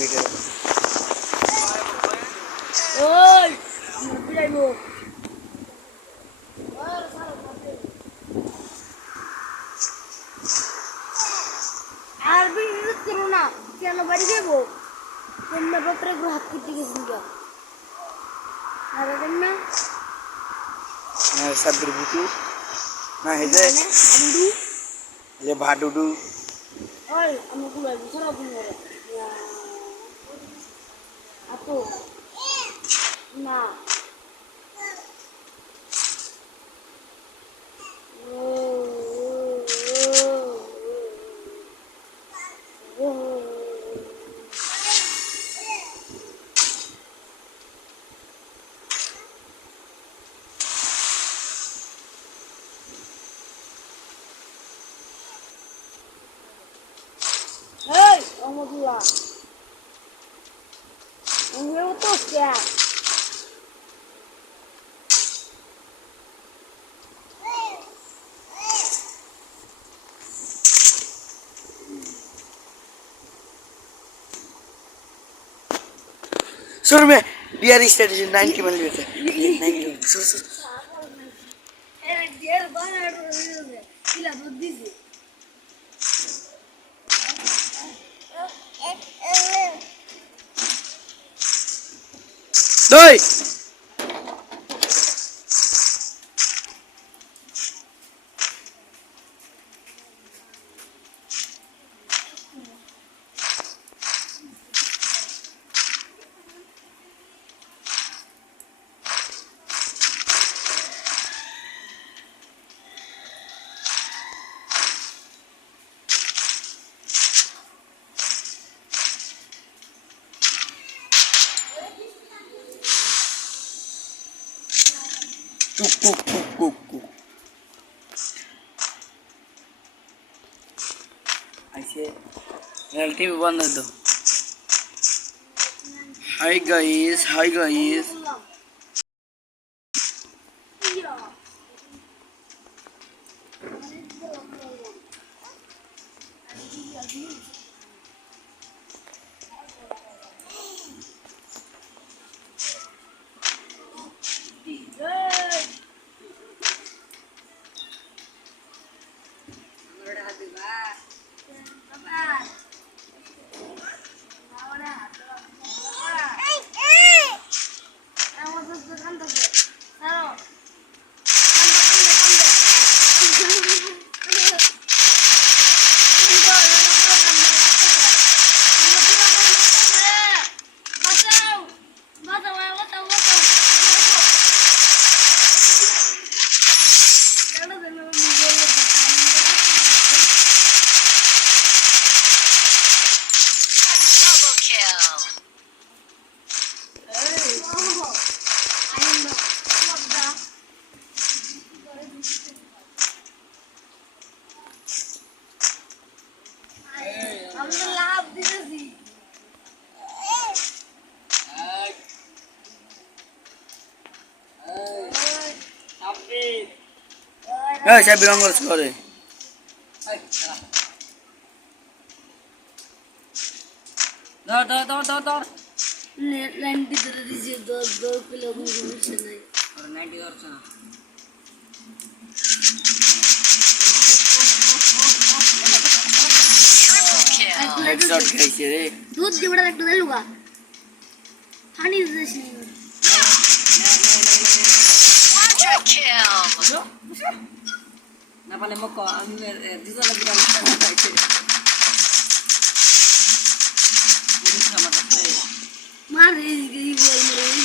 Video ওই আমরা যাইবো আর বিরোধ করো না কেন বাড়ি যাবো তোমরা বাপরে একটু হাত কেটে গেছেন কেন আর না সাবির বুটু না হেজে আমডু যে ভাডুডু ওই আমি কুলাই সারা দিন ধরে আপু না Hey, vamos lá. Eu tô certo. सुर में डियर स्ट्रेटजी 90 मिल गए थे 90 सुर सुर अरे डियर बना रहे हैं किला बुद्धि से दोई कुक ऐसे रिलेटिव बंद दो hi guys Eh, saya bilang harus keluar deh. Dor. Line की तरह दीजिए 2 किलोमीटर से नहीं और 90 और चना हेडशॉट खाइছে रे दूध के बड़ा একটু দেলুগা পানি দিছিস না পালে মক আমি দিছো লাগি খাইছে পুলিশ আমাদের मार रे गई बोल मेरे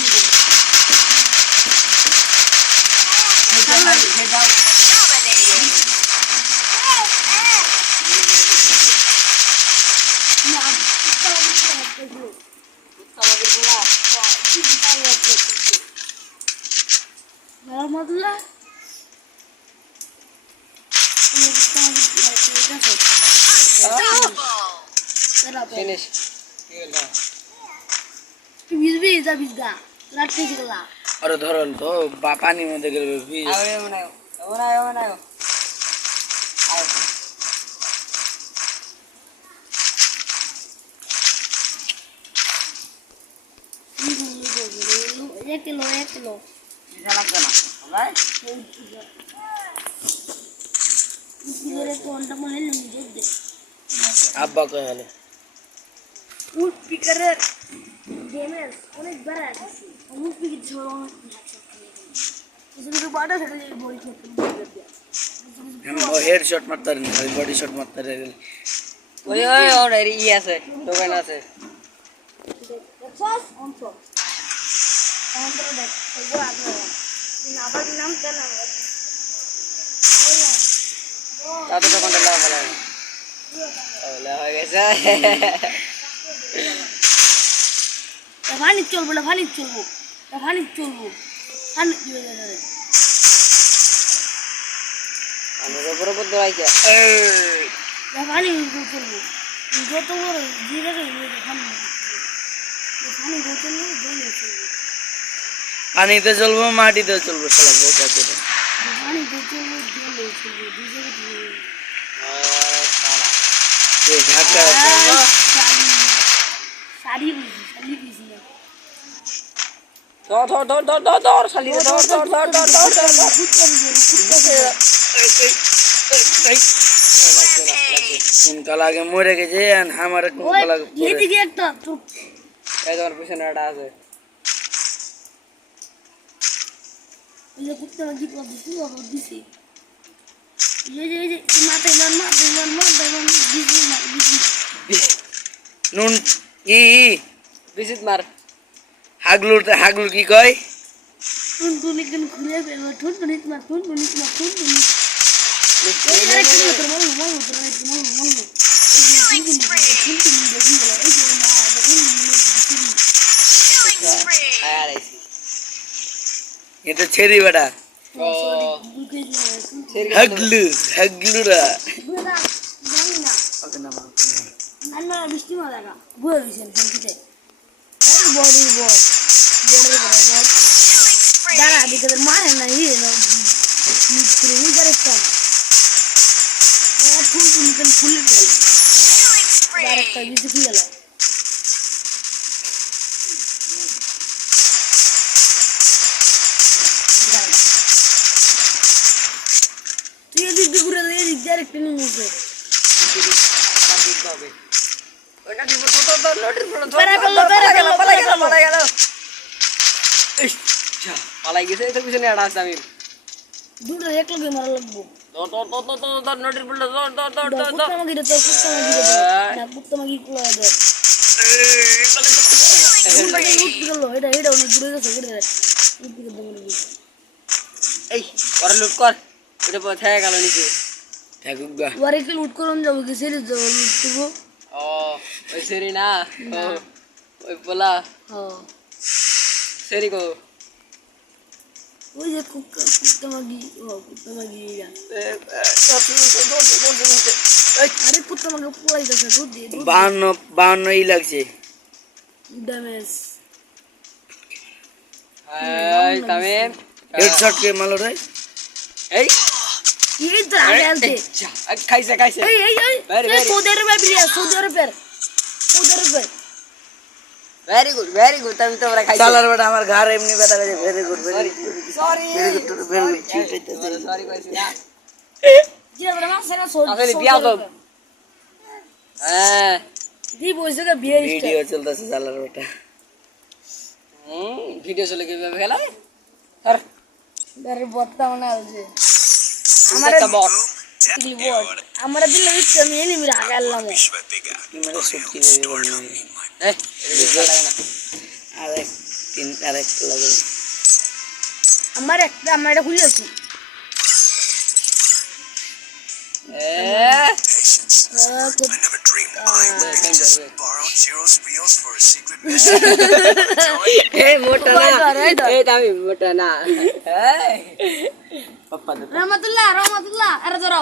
Alhamdulillah. Finish. Bizga. Latte jigla. अरे धरल तो पानी में देख ले भी आओ बनाओ এক কিলো পিঠা লাগবে না ভাই কোনটা মনে নেই দুধ দে আব্বা কই হলে উড স্পিকারের গেমের অনেক বড় আছে উড স্পিকার ছোড়ো इसमें तो बाटा सकल ये बॉडी शॉट कर दिया हम वो हेडशॉट मारता रहे खाली बॉडी शॉट मारता रहे ওই ওই ওর ই আছে দোকান আছে एक्सास ऑन शॉट ऑन तो देख वो आ गया इन आবার नाम क्या नाम है তাতে দোকানটা লাগা ভালো ওলা হয়ে গেছে ফানি চলবো ফানি দিয়ে দে আমি উপর উপর দৌড়াইছে ফানি চলবো যত বড় জিরে রে ফানি ফানি চলবো জলে চলবো পানিতে চলবো মাটিতে চলবো শালা বোকা চলবে ফানি চলবো জলে চলবো ডিজে ये ढाका सारी बुझी ना দৌড় শালি দৌড় उनका लागे मरे के जे and हमारे उनका लागे ये पूरे दिखे একটা চুপ এই তোমার পিছনে একটা আছে ये कुत्ते वाली को दिसी ये माते मन दिसी নুন ই বিজিত মার হাগলুর কি কয় टुन एकदम खुले पे टुन ये কি তোর মল আয়ার আইছি ये तो छेरी बेटा ও হাগলুরা নানা বৃষ্টি মালাগা বুয়া দিছেন শান্তিতে এই বডি বড দাঁড়া দিকে মারে না ই না মিত্রি করতে ফুল নিকল ফুল গেল ডাইরেক্ট বিজি কি গেল তুই এদিক দিয়ে ঘুরে এদিক ডাইরেক্ট নিয়ে গেছে আমার দিতে হবে ওটা দিব তো লটির ফটো পালা গেল পালাই গেছে তো পিছনে একটা আছে আমি দুটো এক লগে মারা লাগবো দৌড় নটির ফটো দৌড় কুত্তা মাগি রে তো কুত্তা মাগি রে না কুত্তা মাগি কুলা দে এটা অনেক দূরে গেছে এই ওরে লুট কর এটা পথে থেকে গেল নিচে ঠাকুরগা ওরে কি লুট করন যাবো কি সেরে যাবো লুট করবো ও ওই সেরি না ওই পোলা হ্যাঁ সেরি গো ওই যে কুত্তা মাগি আরে কুত্তা মাগি পুরাই গেছে দুধ দিয়ে 52 ই লাগছে ড্যামেজ এই তামিম হেডশট के मालो रे এই ये तो आ गया थे খাইছে Very, very. सऊदी अरब ভেরি গুড তুমি তোমরা খাইছো सालार बेटा हमार घर एमनी बेटा करे very good sorry very good sorry কইছি না जी बड़ा मां से ना सो আসলে বিয়া তো হ্যাঁ दी बोझ का बियर वीडियो चलता है सालार बेटा ভিডিও চলে গিয়ে খেলা আর मेरे बोतता होना है আমারে তো বট बोट हमारा दिल में कमी नहीं मेरा आगे अल्लाह में कि मेरे सुट्टी दे बोलने এই এটা লাগে না अरे तीन अरे लगे हमारे खुली होती এ এই মোটা না এই তামি মোটা না এই পাপা দে रहमतुल्लाह अरे जरा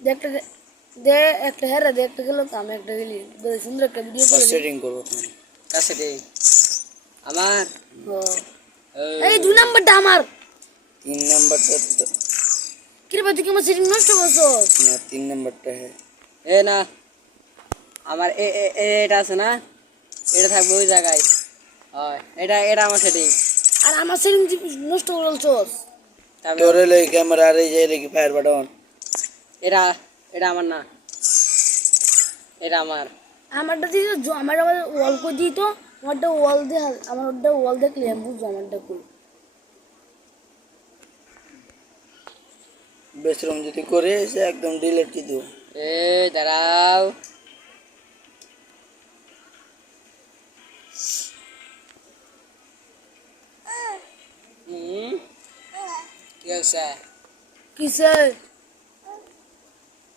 देखते दे एक है रे देखते गेलो काम एक गेली बड़े सुंदर का वीडियो फर्स्ट सेटिंग करो কাছে দে আমার এই দুই নাম্বারটা আমার तीन नंबर तो কিরে বাজে কি আমার সেটিং নষ্ট করছো ना तीन नंबर पे है এ না আমার এটা আছে না এটা থাকবে ওই জায়গায় হয় এটা এটা আমার সেটিং আর আমার সেটিং নষ্ট করে বলছস তোর হলো এই ক্যামেরা আর এই যে এটা কি ফায়ার বাটন এটা এটা আমার না এটা আমার আমারটা দিয়ে আমার ওয়াল করে দিই তো আমারটা ওয়াল দিয়ে আমার ওটা ওয়াল দেখলে আমি বুঝবো আমারটা কই বেশরম যদি করে সে একদম ডিলিট করে দেবো এই দাঁড়াও কি আছে কিসে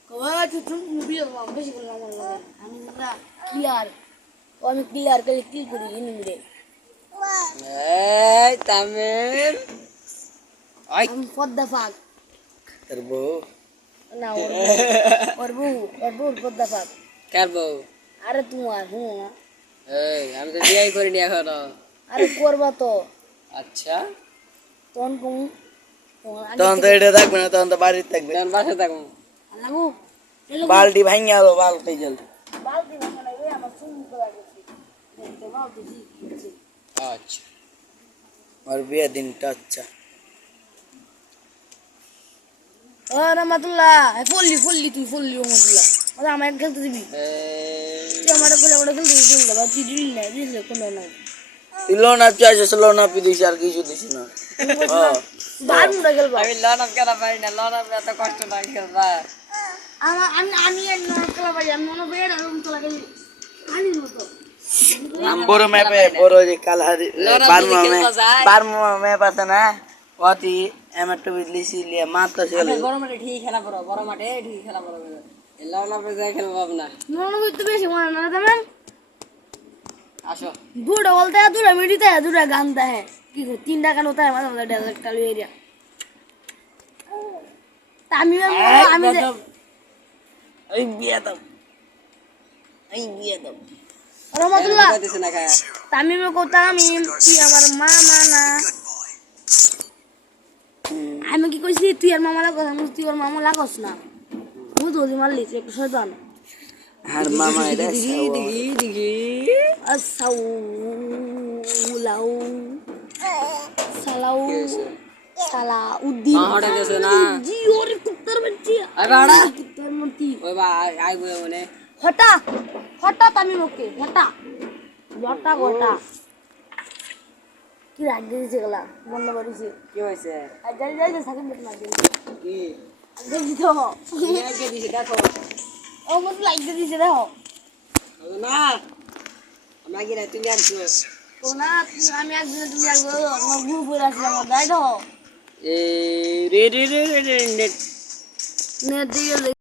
কবা তুই মুভি বেশি করে আমার লাগে আমি না ক্লিয়ার আমি ক্লিয়ার করে কি করি ইনিমিরে এই তামিল আমি পদ্মা ফাঁক এর বউ না ওর বউ পদ্মা ফাঁক কার বউ আরে তোমার হুঁ এই আমি তো বিয়ে করিনি এখনো আরে করবা তো আচ্ছা তখন কম তখন তো এটা থাকবে না তখন তো বাড়িতে থাকবে যখন বাসা থাকুন লাগু বালতি ভাঙে আলো বালতি জল বালতি না মানে রে আমার সুন্দর করে গেছে দেখতে বালতি দিছি আচ্ছা আর বিয়ে দিনটা আচ্ছা ও রহমাতুল্লাহ ফুললি তুই ফুললি রহমাতুল্লাহ ওরা আমার খেলতে দিবি তুই আমার খেলতে দিবি বাবা তুই দিলি না দিলে কোনো না লোন আপ চাইছে লোন আপি দিছি আর কিছু দিছি না বার মুড়া খেলবা আমি লন আপ কেন পারি না লন আপ এত কষ্ট না খেলবা আমার আমি এক নয় খেলা পারি আমি মনে বের আর খেলা খেলি আনি মতো हम बोरो मैपे बोरो जे कालहारी बारमो मैप আছে না অতি এমএটো বিজলিসি লিয়া মাত্র ছিল আমি বড় মাঠে ঠিক খেলা পড়ো বড় মাঠে ঠিক খেলা পড়ো লন আপে যাই খেলবো না মনে করতে বেশি মনে না তেমন আসো দুটা বলতে দুটা মিডিতে দুটা গান দেয় কি করে তিনটা গান হতে মাঝে মাঝে ডায়লগ চালু এরিয়া আমি এই বিয়ে দাও রহমাতুল্লাহ দিছে না খায় তামিমে কোথা আমি তুই আমার মামা না আমি কি কইছি তুই আর মামা লাগস আমি তুই আর মামা লাগস না বুঝলি মারলি একটু শয়তান আর মামা এটা দিঘি আসাউলাউ সালাউ সালাউদ্দিন হড়ে গেছে না জি ওরে কুত্তার বাচ্চা আরে বাড়া কুত্তার মতি ওই বা আই গো মনে হঠাৎ আমি ওকে গোটা কি রাগ দিয়েছে গলা বন্ধ করেছি কি হইছে আর যাই সাকিব না কি দেখি তো কে দিছে দেখো ও মত লাইক দিয়েছে দেখো না আমরা কি না তুমি আনছো তো না আমি একদিন তুমি একবার আমার গ্রুপ করে আসলাম দাই দাও এ রে রে রে রে নেট নেট দিয়ে